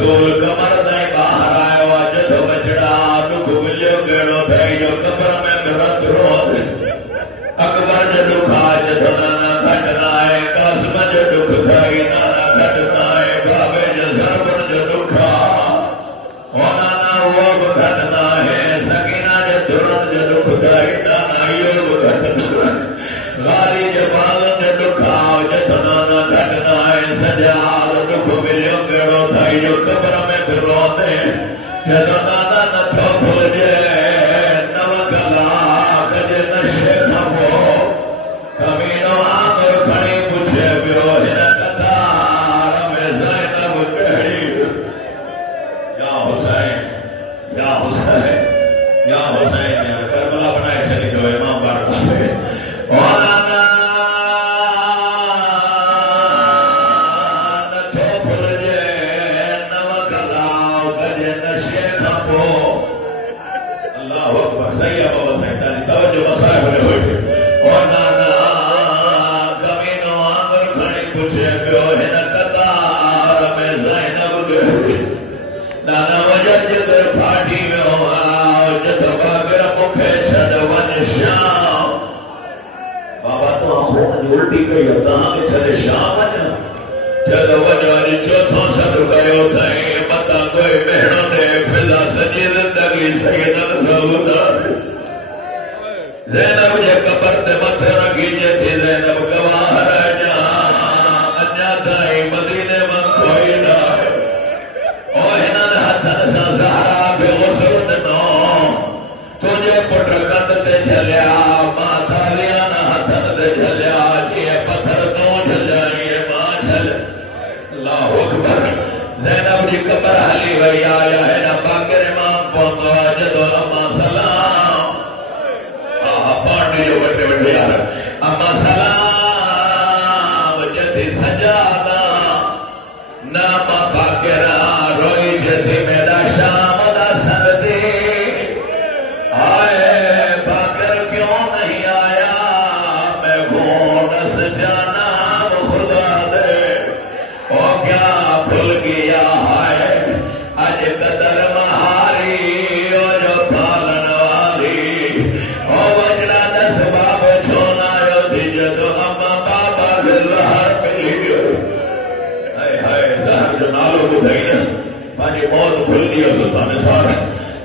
رسول کمر دائیں باہر آئے ہوا جدو بچڑا دکھ ملیو گیڑو تھے جو قبر میں برت رو دے اکبر جدو کھا جدو نانا گھٹنا ہے قاسم جدو کھائی نانا گھٹنا ہے بابے جزر پر جدو کھا نانا وہ گھٹنا ہے سکینہ جدو رن جدو کھائی نانا یہ گھٹنا ہے غالی جبال جدو کھاؤ جدو نانا گھٹنا ہے سجاد دکھ ملیو گیڑو تھائی جو قبر میں برو دے جدو نانا نتھو بھول جائے نوکلا کجے نشے تھمو کمینو آمر کھڑی پوچھے بیو ہن قطار میں زینب کہڑی یا حسین یا حسین یا حسین کربلا بنائے چلی جو امام بارکہ پہ مولانا نتھو بھول جائے نوکلا کجے نشے تھمو اللہ اکبر صحیح ہے بابا صحیح تاری توجہ مسائب لے ہوئے تھے اور نانا کمینو آنگر کھڑی پوچھے بیو ہن قطار میں زینب گہری نانا وجہ جدر پھاٹی میں ہو آؤ جد باگر مکھے چھڑ ون شام بابا تو آخون الٹی گئی ہوتا ہمیں چھڑے شام وجہ جد وجہ چوتھوں سر گئے ہوتا ہے مطا کوئی مہنوں دے پھلا سجی زندگی سیدن سہودار زینب جے قبر تے متھے رکھی جے تھی زینب گواہ رہ جا انجا تائی مدینے من کوئی نہ ہے او ہنن ہتھن سا زہرا پہ غسل دنو تجھے پٹر کند تے جھلیا ماں تھالیا نہ ہتھن تے جھلیا جیے پتھر تو جھلائیے ماں جھل اللہ اکبر زینب جی قبر حلی وی آیا ہے نہ باکر امام پوندو جدو اما سلام پانڈی جو بٹے بٹے یار اما سلام جتی سجادہ ناما باکرہ روئی جتی میرا شام دا سندی آئے باکر کیوں نہیں آیا میں گھونس جانا خدا دے او کیا بھول گیا ہے اج قدر مہاری او جو پالن والی او وجنا دس باب چھونا یو دی جدو اما بابا گلہر ملی گئے ہائے ہائے زہر جو نالو بدھائی نا پانچی موت بھول دیا سلطان سارا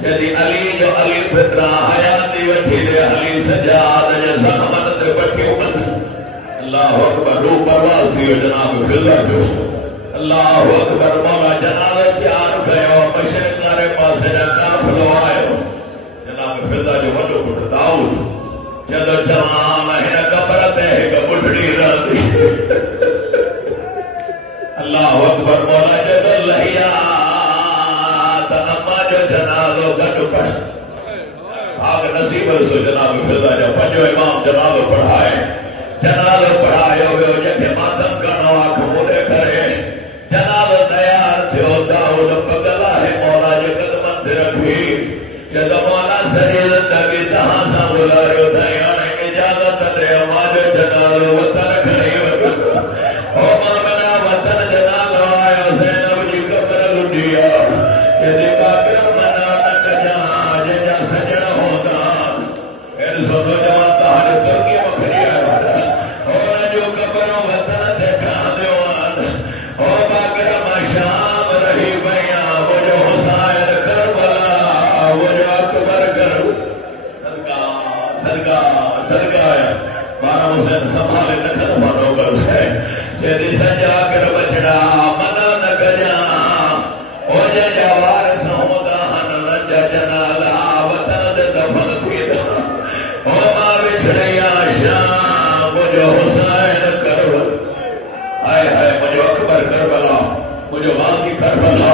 جدی علی جو علی پترا حیاتی وٹھی دے علی سجاد جو زحمت دے بٹی امت اللہ اکبر روح پرواز دیو جناب فضا جو اللہ اکبر مولا جناب تیار گئے مشرق نارے پاسے جا کافلو آئے جناب فضا جو وڈو پٹ داؤد جدو جوان ہے قبرت ہے کہ بٹھڑی رہتی اللہ اکبر مولا جدو لہیا تنما جو جنازو گھٹ پڑھ آگ نصیب رسو جناب فضا جو پنجو امام جنازو پڑھائے جنازو پڑھائے ہوئے جکھے ماتم کرنو آنکھ مودے کرے جنازو تیار تھے داؤد بگلا ہے مولا جو قدمت رکھی جدو مولا سجی زندگی تہاں سا بلا رہو تھائیانے اجازت دے ہمارے جنازو وطن کھڑی وطن او مامنا وطن جنازو آیا زینب جی قبر لڈیا جدی باکر منا نک جہاں جا سجن ہوتا پھر سنو جوان تاہر ترکی مکھری آئے بڑا اور جو قبر وطن دیکھا دیوان او باکر ما شام رہی بیا وہ جو حسین کربلا وہ جو اکبر کر صدقہ ہے بارہ حسین سنبھالے نکھت بانو کر ہے جیدی سنجا کر بچڑا منا نک جا او جے جوار سہودا ہن رنجا جنالا وطن دے دفن تھی دا او ماں بچڑیا شام وہ جو حسین کربلا آئے ہے مجھو اکبر کربلا مجھو غازی کربلا